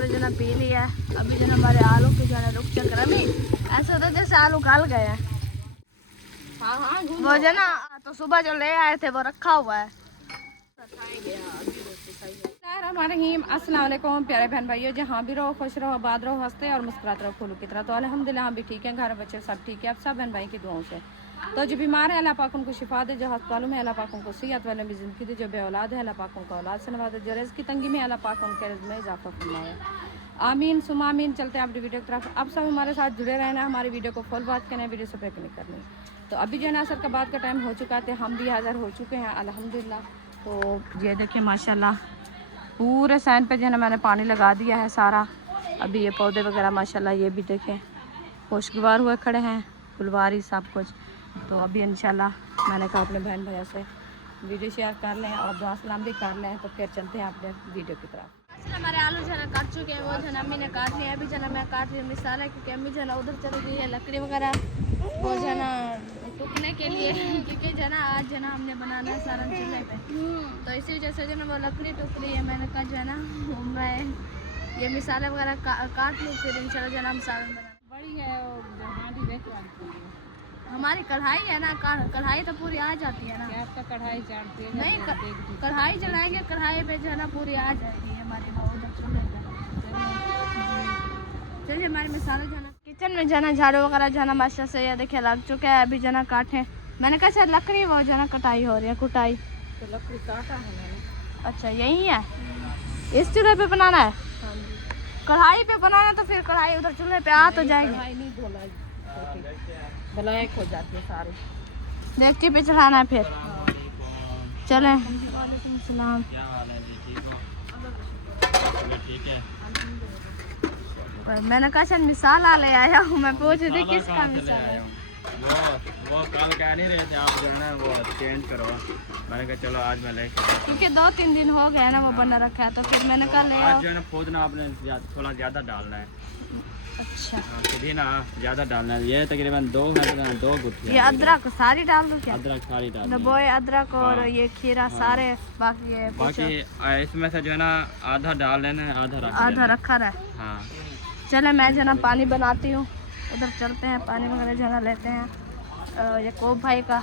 वगैरह जो ना पी लिया। अभी जो ना हमारे आलू के जो है रुक चक्कर अभी ऐसा होता है जैसे आलू गल गए हैं। हाँ वो जो ना तो सुबह जो ले आए थे वो रखा हुआ है। अस्सलाम वालेकुम प्यारे बहन भाइयों, जहाँ भी रहो खुश रहो, आबाद रहो, हंसते और मुस्कुराते रहो फूलों की तरह। तो अल्हम्दुलिल्लाह हम भी ठीक हैं, घर बच्चे सब ठीक है, अब सब बहन भाई की दुआओं से। तो जो बीमार है अल्लाह पाक उनको शिफा दे, जो अस्पतालों में अल्लाह पाक उनको सेहत वाले में ज़िंदगी दे, जो बे औलाद है अल्लाह पाक उनको औलाद से नवाजे, जो रिज़्क़ की तंगी में अल्लाह पाक उनके रिज़्क़ में इजाफा फरमाए। आमीन सुमा आमीन। चलते हैं अपनी वीडियो की तरफ। अब सब हमारे साथ जुड़े रहना, हमारी वीडियो को फुल बात करना है, वीडियो से ब्रेक नहीं करनी। तो अभी जो है ना असर का बाद का टाइम हो चुका है, हम भी हाज़िर हो चुके हैं अल्हम्दुलिल्लाह। तो ये देखिए माशाल्लाह पूरे सैन पे जो है ना मैंने पानी लगा दिया है सारा। अभी ये पौधे वगैरह माशाल्लाह ये भी देखें खुशगवार हुए खड़े हैं, फुलवारी सब कुछ। तो अभी इंशाल्लाह मैंने कहा अपने बहन भैया से वीडियो शेयर कर लें और दुआ सलाम भी कर लें। तो फिर चलते हैं अपने वीडियो की तरफ। हमारे आलू जो है काट चुके हैं, वो जो है अम्मी ने काट लिया। अभी जो है मैं काट रही हूँ मिसाला, क्योंकि अम्मी जो है ना उधर चली गई है लकड़ी वगैरह वो जो है ना टूटने के लिए, क्योंकि जो है ना आज जो है ना हमने बनाना है सारा चूल्हे पे, तो इसी वजह से जो है ना वो लकड़ी टूट रही है। मैंने कहा जो है ना मैं ये मिसाले वगैरह काट लूँ, फिर इंशाल्लाह जो है ना हम सालन बना। बड़ी है हमारी कढ़ाई है ना, कढ़ाई तो पूरी आ जाती है ना। आपका कढ़ाई चढ़ती है? नहीं, कढ़ाई जलाएंगे, कढ़ाई पे जो है ना पूरी आ जाएगी हमारी वो उधर चूल्हे पे। चलिए हमारे मिसाले जो है ना किचन में जो है ना झाड़ू वगैरह जो है ना माशा से ये देखिए लग चुका है। अभी जो है ना काटे, मैंने कहा शायद लकड़ी वो जो है ना कटाई हो रही है, कुटाई। तो लकड़ी काटा है मैंने। अच्छा यही है, इस चूल्हे पे बनाना है? कढ़ाई पे बनाना तो फिर कढ़ाई उधर चूल्हे पे आ तो जाएगी, ब्लैक हो जाती है सारी, देखते पे चढ़ाना है फिर। चलें। वालेकुम सलाम। ठीक है। मैंने कहा शायद मिसाला ले आया हूँ, मैं पूछ रही थी किसका मिसाला। वो कल कह नहीं रहे थे आप जो है ना वो चेंज करो, मैंने कहा चलो आज मैं लेके, क्योंकि 2-3 दिन हो गए ना वो बना रखा है, तो फिर मैंने कहा ले आओ। आज जो है ना खोदना आपने थोड़ा ज़्यादा डालना है। अच्छा खुदी ना ज़्यादा डालना है, ये तकरीबन 2 गुत्थियाँ। ये अदरक सारी डाल दूँ क्या? अदरक सारी डाल बोए अदरक और ये खीरा सारे, बाकी ये बाकी इसमें से जो है ना आधा डाल लेना है, आधा रखा रहा। हाँ चले मैं जो ना पानी बनाती हूँ, उधर चलते हैं, पानी वगैरह जो ना लेते हैं। ये कोप भाई का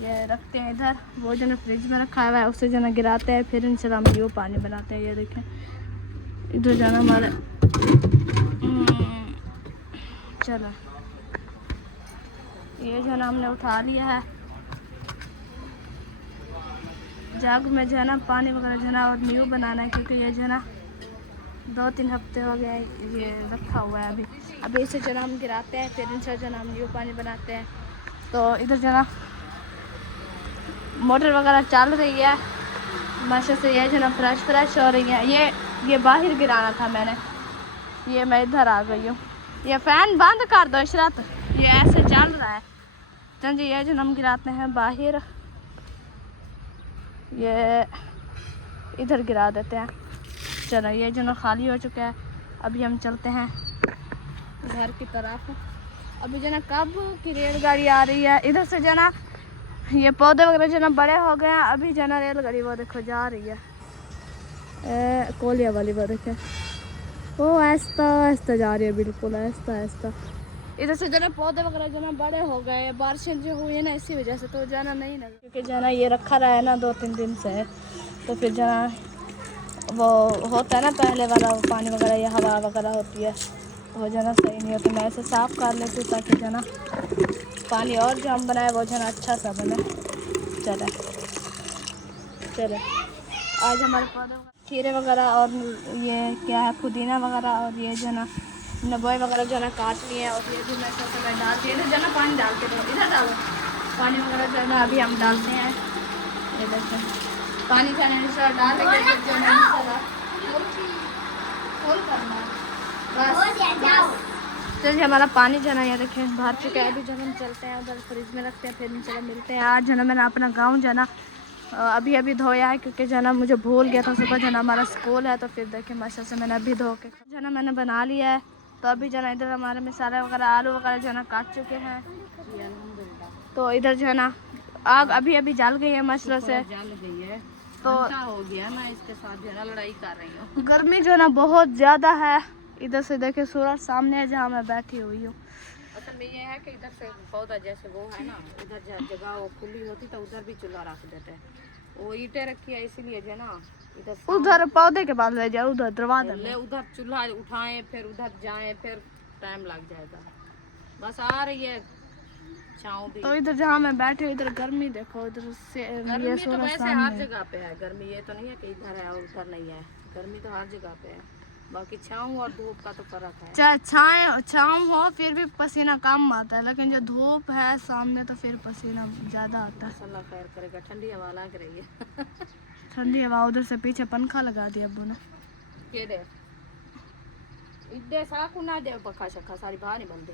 ये रखते हैं इधर, वो जो ना फ्रिज में रखा हुआ है उसे जो ना गिराते हैं, फिर इंशाल्लाह हम ये पानी बनाते हैं। ये देखें इधर जाना हमारे। चलो ये जो ना हमने उठा लिया है जग में जो है ना पानी वगैरह जो ना और न्यू बनाना है, क्योंकि ये जो है ना 2-3 हफ्ते हो गए ये रखा हुआ है। अभी इसे जो ना हम गिराते हैं, फिर इनसे जो ना हम न्यू पानी बनाते हैं। तो इधर जो ना मोटर वगैरह चल रही है माशा से, ये जो ना फ्रेश हो रही है। ये बाहर गिराना था मैंने, ये मैं इधर आ गई हूँ। ये फ़ैन बंद कर दो इशरत, ये ऐसे चल रहा है। चल ये जो हम गिराते हैं बाहर, ये इधर गिरा देते हैं। चलो ये जो ना खाली हो चुका है, अभी हम चलते हैं घर की तरफ। अभी जो ना कब की रेलगाड़ी आ रही है इधर से, जो ना ये पौधे वगैरह जो ना बड़े हो गए हैं। अभी जो ना रेलगाड़ी वो देखो जा रही है कोलिया वाली, वो देखे वो आहिस्ता आहिस्ता जा रही है, बिल्कुल आहिस्ता आहिस्ता। इधर से जो ना पौधे वगैरह जो ना बड़े हो गए, बारिशें जो हुई है ना इसी वजह से, तो जाना नहीं लगा, क्योंकि जो ना ये रखा रहा है ना 2-3 दिन से, तो फिर जो ना वो होता है ना पहले वाला वो पानी वगैरह या हवा वगैरह होती है, वो जो ना सही नहीं होता। मैं ऐसे साफ़ कर लेती हूँ ताकि जो ना पानी और जो हम बनाए वो जो ना अच्छा सा बने। चले आज हमारे पौधे खीरे वगैरह और ये क्या है पुदीना वगैरह और ये जो ना नबोए वगैरह जो ना काट लिए हैं, और ये भी मैं सोचा डाल दिए इधर जो ना पानी डाल के दो, इधर डालो पानी वगैरह जो ना अभी हम डालते हैं। ये देखते पानी डाल चलिए हमारा पानी जो ना ये देखें भर चुका है। अभी जब हम चलते हैं उधर फ्रिज में रखते हैं, फिर इंशाल्लाह मिलते हैं। आज जो ना मैंने अपना गाँव जो ना अभी धोया है, क्योंकि जो ना मुझे भूल गया था सुबह जो ना हमारा स्कूल है। तो फिर देखें माशा से मैंने अभी धो के जो ना मैंने बना लिया है। तो अभी जो ना इधर हमारे मसाले वगैरह आलू वगैरह जो ना काट चुके हैं। तो इधर जो है ना आग अभी जल गई है मसला से, तो हो गया मैं इसके साथ जो है ना लड़ाई कर रही हूँ। गर्मी जो है ना बहुत ज़्यादा है। इधर से देखिए सूरज सामने है जहाँ मैं बैठी हुई हूँ। असल में ये है कि इधर से पौधा जैसे वो है ना, उधर जगह वो खुली होती तो उधर भी चूल्हा रख देते हैं। वो ईंटें रखी है इसीलिए जो है ना इधर उधर पौधे के पास ले जाओ, उधर दरवाजा में। उधर चूल्हा उठाएं फिर उधर जाएं फिर टाइम लग जाएगा। बस आ रही है छाँव भी। तो इधर जहाँ मैं बैठी हूँ इधर गर्मी देखो, इधर से गर्मी ये तो सूरज वैसे हर सामने। जगह पे है गर्मी, ये तो नहीं है कि इधर है और उधर नहीं है। गर्मी तो हर जगह पे है, बाकी छाँव और धूप का तो फर्क है। चाहे छाँव हो फिर भी पसीना कम आता है, लेकिन जो धूप है सामने तो फिर पसीना ज़्यादा आता है। अल्लाह खैर करेगा, ठंडी हवा लग रही है। ठंडी हवा। उधर से पीछे पंखा लगा दिया अब्बू ने। के दे इधे साकू ना दे पखा शखा सारी बाहर नहीं बनती।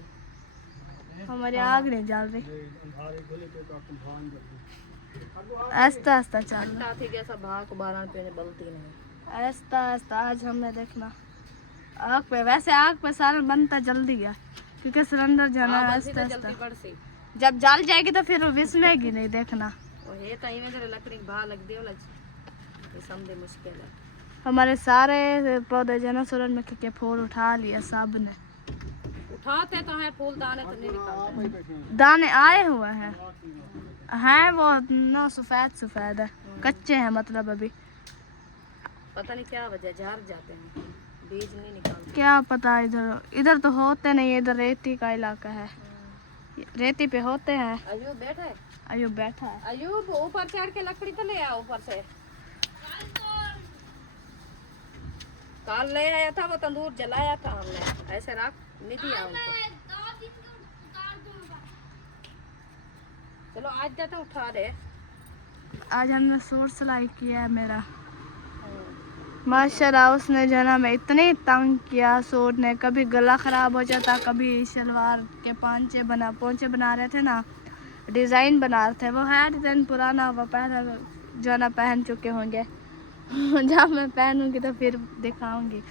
हमारी आग नहीं जल रही, आस्ता आस्ता चल रहा। थी कैसा भाग बारह पे बलती नहीं। आस्ता आस्ता आज हमें देखना आग पे, वैसे आग पे सारा बनता जल्दी है क्योंकि सिलेंडर जाना है आस्ता आस्ता। जल्दी बढ़सी जब जल जाएगी तो फिर वो विस्मेगी नहीं, देखना। और ये टाइम में जरा लकड़ी भाग लग दे वाला ये समझे मुश्किल है। हमारे सारे पौधे जो है ना सूरजमुखी के फूल उठा लिया सब ने। उठाते तो है फूल, दाने तो नहीं निकलते। दाने आए हुए हैं वो ना सफेद सफेद है, कच्चे हैं मतलब अभी। पता नहीं क्या वजह झड़ जाते हैं, बीज नहीं निकलते। क्या पता, इधर तो होते नहीं, इधर रेती का इलाका है, रेती पे होते हैं। अयूब बैठा है, अयूब बैठा है। अयूब ऊपर चढ़ के लकड़ी तो ले आ ऊपर से। काल ले आया था वो तंदूर जलाया था हमने, ऐसे रख नहीं दिया उनको। चलो आज जाते उठा दे। आज हमने सूट सिलाई किया है मेरा, माशाल्लाह। उसने जो है ना मैं इतने तंग किया सूट ने, कभी गला ख़राब हो जाता, कभी शलवार के पोंचे बना रहे थे ना, डिज़ाइन बना रहे थे। वो है डिज़ाइन पुराना, वो पहले जो है ना पहन चुके होंगे। जब मैं पहनूंगी तो फिर दिखाऊंगी।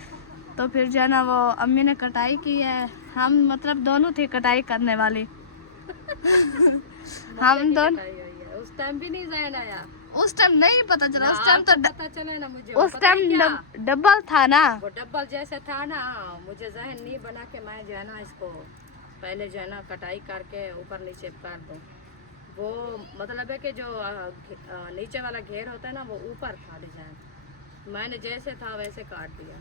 तो फिर जो है ना वो अम्मी ने कटाई की है, हम मतलब दोनों थे कटाई करने वाली। हम दोनों उस टाइम भी नहीं जहन आया, उस टाइम नहीं पता चला, उस टाइम तो पता चले ना मुझे। उस टाइम डबल था ना, वो डब्बल जैसे था ना, मुझे जहन नहीं बना के मैं जो है ना इसको पहले जो है ना कटाई करके ऊपर नीचे कर दूँ। वो मतलब है कि जो नीचे वाला घेर होता है ना वो ऊपर था डिजाइन, मैंने जैसे था वैसे काट दिया।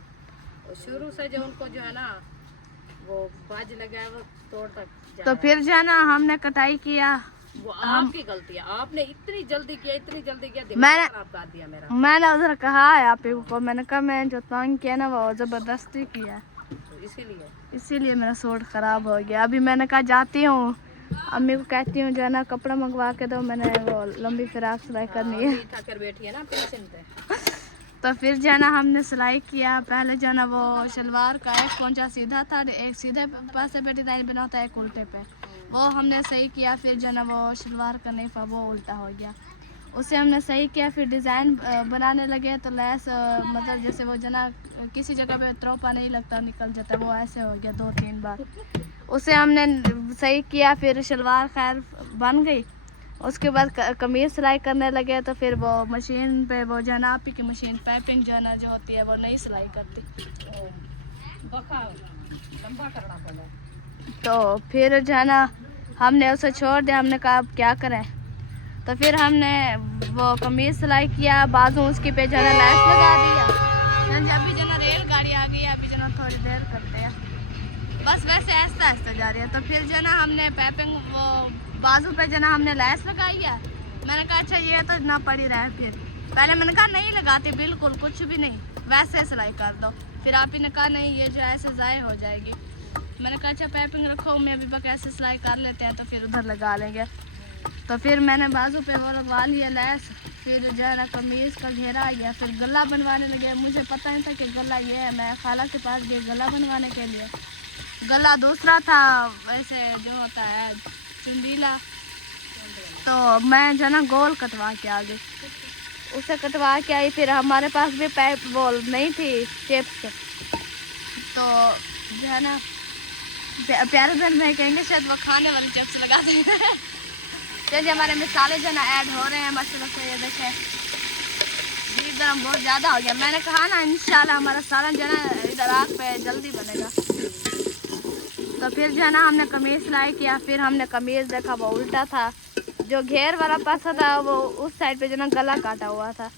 और शुरू से जो उनको जो है ना वो बाज लगा वो तोड़ तक। तो फिर जो है ना हमने कटाई किया। वो आपकी गलती है, आपने इतनी जल्दी किया दिमाग खराब कर दिया मेरा। मैंने उधर कहा है आप को, मैंने कहा मैं जो तंग किया ना वो ज़बरदस्ती किया, तो इसीलिए मेरा सूट ख़राब हो गया। अभी मैंने कहा जाती हूँ अम्मी को कहती हूँ जो है ना कपड़ा मंगवा के दो, मैंने वो लंबी फ्राक सिलाई करनी है। थक बैठी है ना पेंशन पे। तो फिर जो है ना हमने सिलाई किया। पहले जो है ना वो शलवार का एक पोंचा सीधा था, एक सीधे पासे पे डिज़ाइन बना था, एक उल्टे पे, वो हमने सही किया। फिर जो है ना वो शलवार का नहीं था, वो उल्टा हो गया, उसे हमने सही किया। फिर डिज़ाइन बनाने लगे तो लैस मतलब जैसे वो जना किसी जगह पे त्रोपा नहीं लगता, निकल जाता, वो ऐसे हो गया 2-3 बार। उसे हमने सही किया, फिर शलवार खैर बन गई। उसके बाद कमीज सिलाई करने लगे तो फिर वो मशीन पे वो जो है ना आप ही की मशीन पाइपिंग जो है ना जो होती है वो नहीं सिलाई करती, लंबा करना पड़ा। तो फिर जो है ना हमने उसे छोड़ दिया। हमने कहा अब क्या करें, तो फिर हमने वो कमीज सिलाई किया, बाजू उसकी पे जो है ना लैस लगा दिया। अभी जो ना रेलगाड़ी आ गई है, अभी जो ना थोड़ी देर करते हैं, बस वैसे आहिस्ता आहिस्ता जा रही है। तो फिर जो ना हमने पाइपिंग वो बाजू पे जो ना हमने लैस लगाई है। मैंने कहा अच्छा ये तो ना पड़ी रहे। फिर पहले मैंने कहा नहीं लगाती, बिल्कुल कुछ भी नहीं, वैसे सिलाई कर दो। फिर आप ही ने कहा नहीं ये जो ऐसे ज़ाय हो जाएगी। मैंने कहा अच्छा पाइपिंग रखो, मैं अभी बक ऐसे सिलाई कर लेते हैं तो फिर उधर लगा लेंगे। तो फिर मैंने बाजू पे वो लगवा लिया लैस। फिर जो है ना कमीज़ का घेरा आ गया, फिर गला बनवाने लगे। मुझे पता नहीं था कि गला ये है, मैं खाला के पास गई गला बनवाने के लिए। गला दूसरा था वैसे जो होता है चंदीला, तो मैं जो है ना गोल कटवा के आ गई, उसे कटवा के आई। फिर हमारे पास भी पाइप बॉल नहीं थी चिप्स, तो जो है ना प्यारे बहन भाई कहेंगे शायद वो खाने वाली चिप्स लगा देंगे। जैसे हमारे मिसाले जो ना ऐड हो रहे हैं माशाल्लाह से, ये देखें जी गर्म बहुत ज़्यादा हो गया। मैंने कहा ना इंशाल्लाह हमारा सालन जो है ना इधर आग पे जल्दी बनेगा। तो फिर जो है ना हमने कमीज़ सिलाई किया, फिर हमने कमीज़ देखा वो उल्टा था, जो घेर वाला पासा था वो उस साइड पे जो ना गला काटा हुआ था।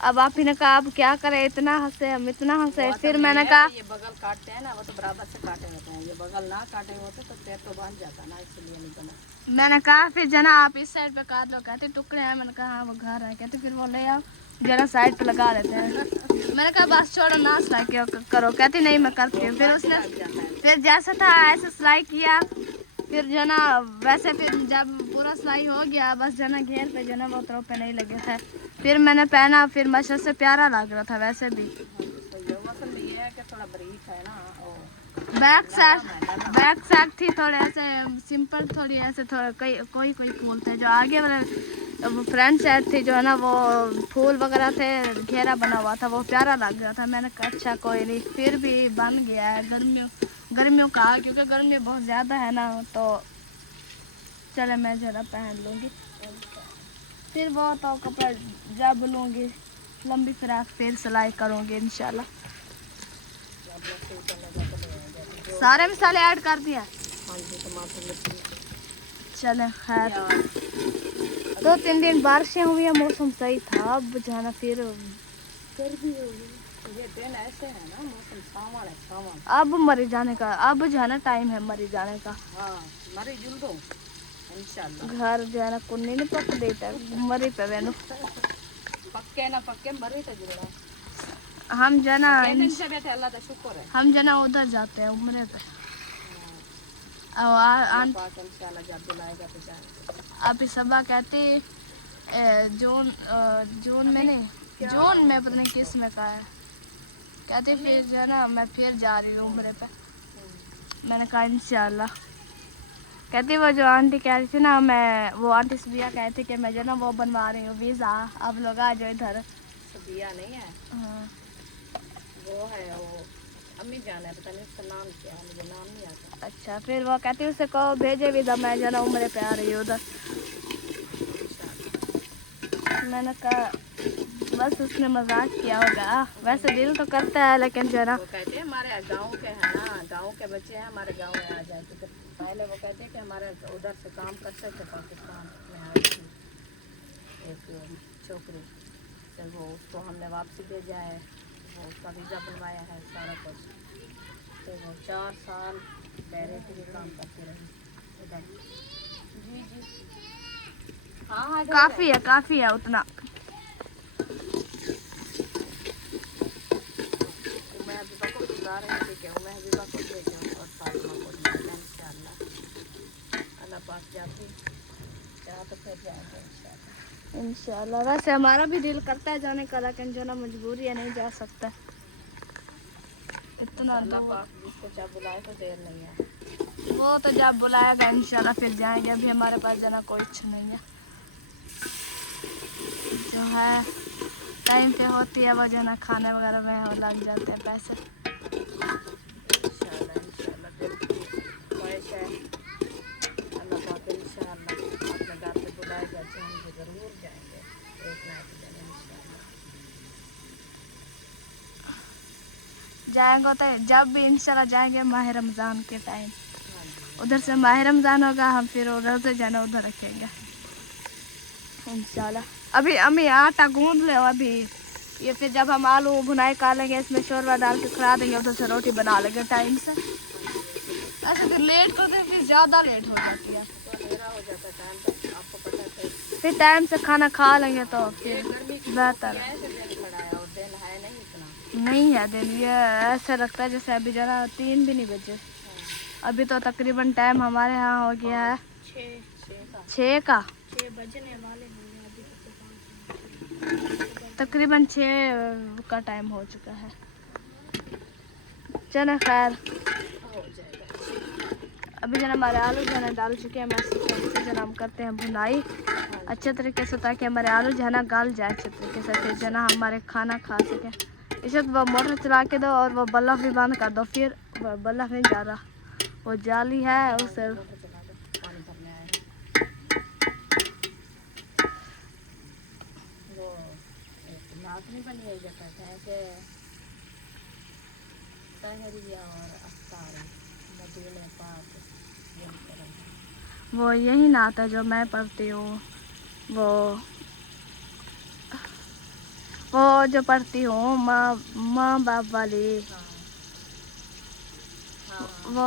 अब आप ही ने कहा अब क्या करें, इतना हंसे हम, इतना हंसे। फिर मैंने कहा ये बगल काटते हैं ना वो तो बराबर से काटे होते हैं, ये बगल ना काटे होते तो पैर तो बांध जाता ना, इसलिए नहीं बना। मैंने कहा फिर जना आप इस साइड पे काट लो, कहते टुकड़े हैं। मैंने कहा हाँ वो घर है, कहते फिर वो ले आओ जरा साइड पे लगा लेते हैं। मैंने कहा बस छोड़ो ना सिलाई करो, कहती नहीं मैं करती हूँ। फिर उसने फिर जैसा था ऐसे सिलाई किया, फिर जो ना वैसे फिर जब पूरा सिलाई हो गया बस जो ना घेर पे जो ना वो थ्रो पे नहीं लगे थे, फिर मैंने पहना, फिर मशर से प्यारा लग रहा था वैसे भी। ये है कि थोड़ा बारीक है ना, बैक साइड थी थोड़े ऐसे सिंपल, थोड़ी ऐसे थोड़ा कोई फूल थे, जो आगे वाले फ्रंट साइड थी जो है ना वो फूल वगैरह थे, घेरा बना हुआ था, वो प्यारा लग रहा था। मैंने कहा अच्छा कोई नहीं, फिर भी बन गया है। गर्मियों का क्योंकि गर्मी बहुत ज़्यादा है ना, तो चले मैं ज़रा पहन लूँगी। फिर वो तो कपड़ा जब लूँगी लंबी फ्राक फिर सिलाई करूँगी इंशाल्लाह। सारे मसाले ऐड कर दिया। चले खैर, 2-3 दिन बारिशें हुई है, मौसम सही था। अब जाना फिर सर्दी होगी, ये दिन ऐसे है ना, मौसम सावन है, सावन। अब मरी जाने का, अब जाना टाइम है मरी जाने का। हाँ मरी जुल दो इंशाल्लाह। घर जो है ना कुन्नी नहीं पक देता मरी पे वेनु। पक्के ना पक्के मरी तो जुड़ा। हम जो है ना से बैठे अल्लाह का शुक्र है। हम जो है ना उधर जाते हैं उम्रे पे। पाक इंशाल्लाह जब बुलाएगा तो जाएंगे। अभी सबा कहते जून में नहीं, जून में पता नहीं किस में का है, कहते फिर जो है ना मैं फिर जा रही हूँ उम्रे पे। मैंने कहा इंशाल्लाह। कहती वो जो आंटी कह रही थी ना, मैं वो आंटी सबिया कह थी कि मैं जो ना वो बनवा रही हूँ वीज़ा, आप लोग आ जाओ इधर। सबिया नहीं है, हाँ। वो है वो अम्मी जान है, पता नहीं उसका नाम क्या है, मुझे नाम नहीं आता। अच्छा फिर वो कहती उसे कहो भेजे वीज़ा, मैं जो ना उम्रे पे आ रही हूँ उधर। मैंने कहा बस उसने मजाक किया होगा, वैसे दिल तो करता है लेकिन जो ना वो कहते हैं हमारे गांव के है ना, गांव के बच्चे हैं हमारे गांव में आ जाए। तो पहले वो कहते हैं कि हमारे उधर से काम करते थे, पाकिस्तान में आई थी एक छोकरी, तो वो उसको हमने वापसी भेजा है, वो उसका वीज़ा बनवाया है सारा कुछ। तो वो 4 साल बैरे के लिए काम करती रही उधर। जी जी हाँ हाँ काफ़ी है उतना। मैं हबीबा को बुला रही थी कि मैं हबीबा को भेजूँ और फातिमा को भेजना इंशाल्लाह। अल्लाह पाक जाती चाह तो फिर जाएंगे इंशाल्लाह। वैसे हमारा भी दिल करता है जाने का, लेकिन जो ना मजबूरी है नहीं जा सकता इतना। अल्लाह पाक जिसको चाह बुलाए तो देर नहीं है। वो तो जब बुलाएगा इंशाल्लाह फिर जाएंगे। अभी हमारे पास जाना कोई इच्छा नहीं है, जो है टाइम पे होती है वो जो ना खाने वगैरह में वो लग जाते हैं पैसे। इंशाल्लाह इंशाल्लाह दिल की ख्वाहिश है, अल्लाह पाक इंशाल्लाह अपने घर पे बुलाएगा तो हम ज़रूर जाएंगे एक ना एक दिन इंशाल्लाह। जाएंगे तो जब भी इंशाल्लाह जाएंगे माह रमज़ान के टाइम, हाँ जी उधर से माह रमज़ान होगा, हम फिर उधर से जाना उधर रखेंगे इंशाल्लाह। अभी अम्मी आटा गूंद ले अभी, ये फिर जब हम आलू भुनाई कर लेंगे इसमें शोरबा डाल के खिला देंगे, उधर से रोटी बना लेंगे टाइम से। ऐसे फिर लेट करते हैं फिर ज़्यादा लेट हो जाती है, तो अंधेरा हो जाता है टाइम तक, आपको पता है। फिर टाइम से खाना खा लेंगे तो फिर गर्मी की बेहतर है। ऐसे दिन खड़ा है और दिन है नहीं इतना। नहीं है दिन, ये ऐसा लगता है जैसे अभी जरा 3 भी नहीं बजे। अभी तो तकरीबन टाइम हमारे यहाँ हो गया है 6 का, 6 बजने वाले होंगे अभी तकरीबन 6 का टाइम हो चुका है। चलो खैर, हो जाएगा। अभी जन हमारे आलू जो है ना डाल चुके हैं, मैं जन हम करते हैं भुनाई अच्छे तरीके से, ताकि हमारे आलू जो है ना गल जाए अच्छे तरीके से, फिर जो ना हमारे खाना खा सके। इसे वो मोटर चला के दो और वो बल्ब भी बंद कर दो, फिर वो बल्ब नहीं जा रहा, वो जाली है उसे पानी भरने आए हैं। वो एक अपनी बनी है जो कहते हैं कि सहरिया और अफ्तार मदीने पाक वो यही नात है जो मैं पढ़ती हूँ, वो जो पढ़ती हूँ माँ बाप वाली, वो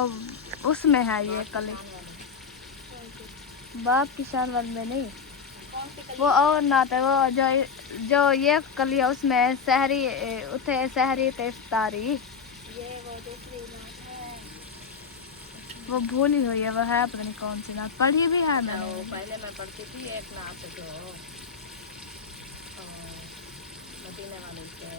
उसमें है ये कली। बाप की शान वाली में नहीं, वो और नात है वो जो ये कली है उसमें सहरी उठे सहरी ते इफ्तारी, वो भूली हुई है, वो है पता नहीं कौन सी नात, पढ़ी भी है मैंने। पहले मैं पढ़ती थी एक नात जो मदीने वाली से,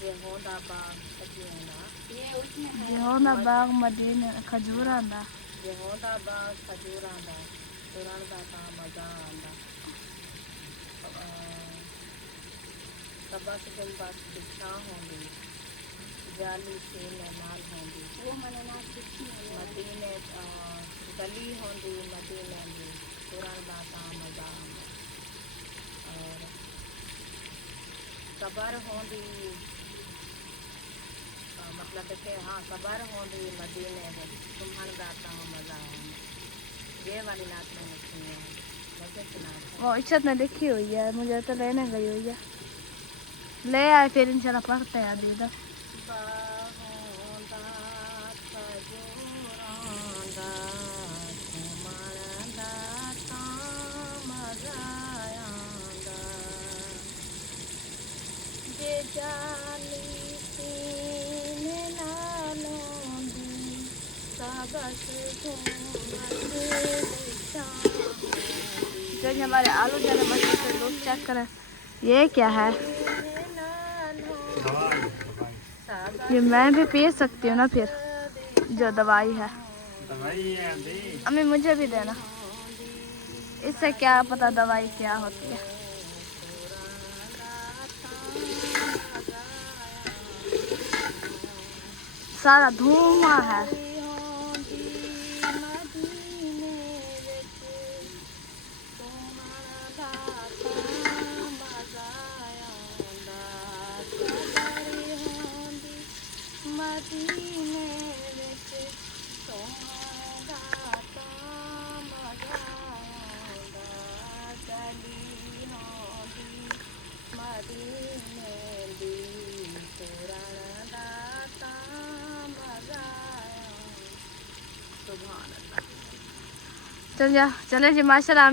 ये होंदा बाग खजूरा, ये होंदा बाग मदीने खजूरा दा, ये होंदा बाग खजूरा दा, तुरन दा ता मजा आंदा, सबस दिन बस दिखा होंगी, जाली सीने नाल होंगी, वो मैंने नात सीखी है, मदीने गली होंगी मदीने में, तुरन दा ता मजा आंदा, और सबर होंगी, मतलब कि हाँ सबर होंगी मदीने में, तुम्हारा दाता मजा आंदा, ये वाली नात मैंने सुनी है। वो इच्छत ने देखी हुई है, मुझे तो लेने गई हुई है, ले आए फिर इंशाल्लाह पढ़ते हैं अभी इधर। जो हमारे आलू जरा मछली से लोग चेक करें, ये क्या है? ये मैं भी पी सकती हूँ ना फिर, जो दवाई है। अम्मी मुझे भी देना, इससे क्या पता दवाई क्या होती है। सारा धुआं है। चले जी माशाल्लाह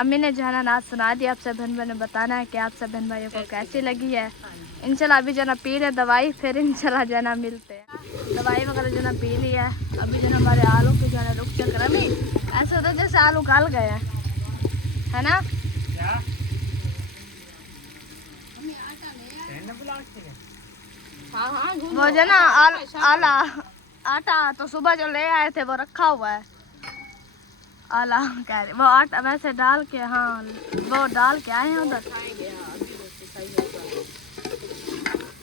अम्मी ने जो है ना नात सुना दी। आप सब बहन ने बताना है कि आप सब बहन भाइयों को कैसी लगी है। इंशाल्लाह अभी जो ना पी ले दवाई, फिर इंशाल्लाह जो ना मिलते हैं। दवाई वगैरह जो ना पी ली है, अभी जो ना हमारे आलू के जो है रुक चल रहा है। ऐसा होता है जैसे आलू गल गए हैं, है ना? वो जो ना आला आटा तो सुबह जो ले आए थे वो रखा हुआ है। आला कह रहे वो आटा वैसे डाल के, हाँ वो डाल के आए हैं उधर।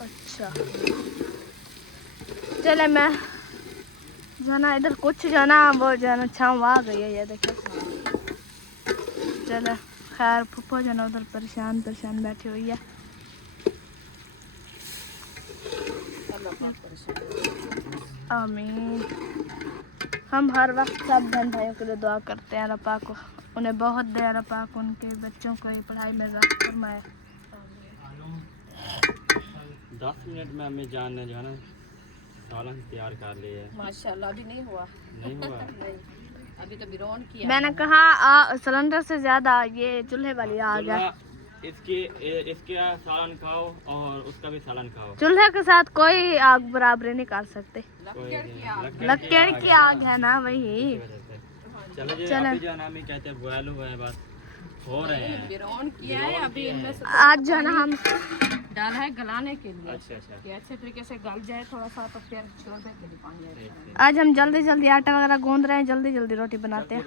अच्छा चले, मैं जो ना इधर कुछ जो ना वो जो ना छाँव आ गई है, ये देखो। चले खैर, फुप्पो जो ना उधर परेशान बैठी हुई है। आमीन। हम हर वक्त सब बहन भाइयों के लिए दुआ करते हैं, अल्लाह पाक को उन्हें बहुत दे, अल्लाह पाक उनके बच्चों को पढ़ाई में राहत फरमाए। 10 मिनट में अम्मी जान ने जो है ना सालन तैयार कर ली है माशाल्लाह। अभी नहीं हुआ नहीं, अभी तो बिरोन किया। मैंने कहा सिलेंडर से ज्यादा ये चूल्हे वाली आग है। इसके सालन खाओ और उसका भी सालन खाओ। चूल्हे के साथ कोई आग बराबरी नहीं कर सकते, लकड़ की आग है ना वही। चलो जो ना अम्मी कहते हैं बॉयल हुए हैं, बस हो रहे हैं, बिरोन किया है। अभी इनमें से आज जो है ना हम डाला है गलाने के लिए। अच्छा कि अच्छे तरीके से गल जाए थोड़ा सा, तो फिर छोड़ने के लिए पानी है। आज हम जल्दी आटा वगैरह गूंद रहे हैं, जल्दी रोटी बनाते हैं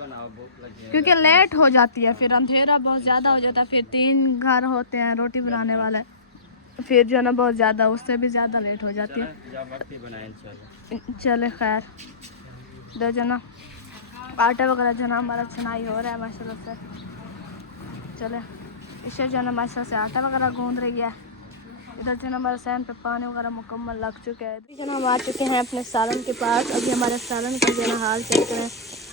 क्योंकि लेट हो जाती है, फिर अंधेरा बहुत ज़्यादा हो जाता है, फिर 3 घर होते हैं रोटी बनाने वाले, फिर जो है ना बहुत ज़्यादा, उससे भी ज़्यादा लेट हो जाती है। चले खैर, दो जो ना आटा वगैरह जो ना हमारा छनाई हो रहा है माशाल्लाह से। चले इसे जो ना माशाल्लाह से आटा वगैरह गूंद रही है। इधर से हमारे सैन पे पानी वगैरह मुकम्मल लग चुके हैं। अभी जो हम आ चुके हैं अपने सालन के पास। अभी हमारे सालन का जो हाल चेक करें।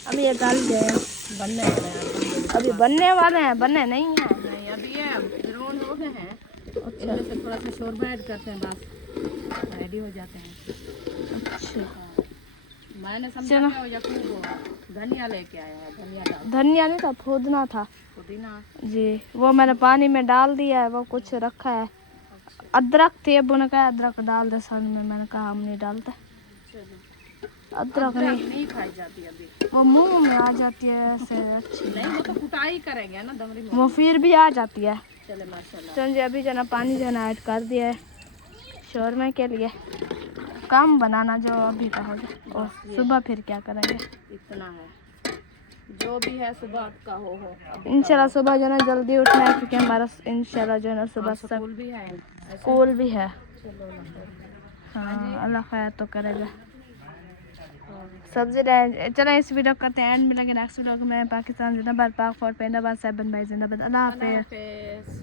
अभी ये गल गए हैं, बनने वाले हैं, अभी बनने वाले हैं, बनने नहीं हैं। नहीं अभी ये ड्रोन हो गए हैं। अच्छा, से थोड़ा सा शोरबा ऐड करते हैं, बस रेडी हो जाते हैं। अच्छा, मैंने समझा क्या यकूब वो धनिया लेके आया है, धनिया डाल धनिया नहीं था, पुदीना था पुदीना। जी, वो मैंने पानी में डाल दिया है, वो कुछ रखा है। अदरक थी, अब उन्होंने कहा अदरक डाल दे सन में, मैंने कहा हम नहीं डालते अदरक नहीं, नहीं खाई जाती अभी, वो मुंह में आ जाती है ऐसे अच्छी नहीं वो तो कुटाई करेंगे ना दमरी में, वो फिर भी आ जाती है। चले माशाल्लाह। तो जी अभी जो ना पानी जो ना ऐड कर दिया है शोरमे के लिए, कम बनाना जो अभी का होगा, और सुबह फिर क्या करेंगे। इतना है जो भी है, सुबह का हो इंशाल्लाह सुबह जो ना जल्दी उठना है, क्योंकि हमारा इंशाल्लाह जो है ना सुबह सब स्कूल भी है। स्कूल भी है। चलो हाँ, अल्लाह खैर तो करेगा। सब्जी रहे। चलो इस वीडियो करते हैं एंड, मिलेंगे नेक्स्ट वीडियो में। पाकिस्तान जिंदाबाद, पाक फॉर पेंदाबाद, 7 भाई जिंदाबाद। अल्लाह हाफिज़। हाफिज़।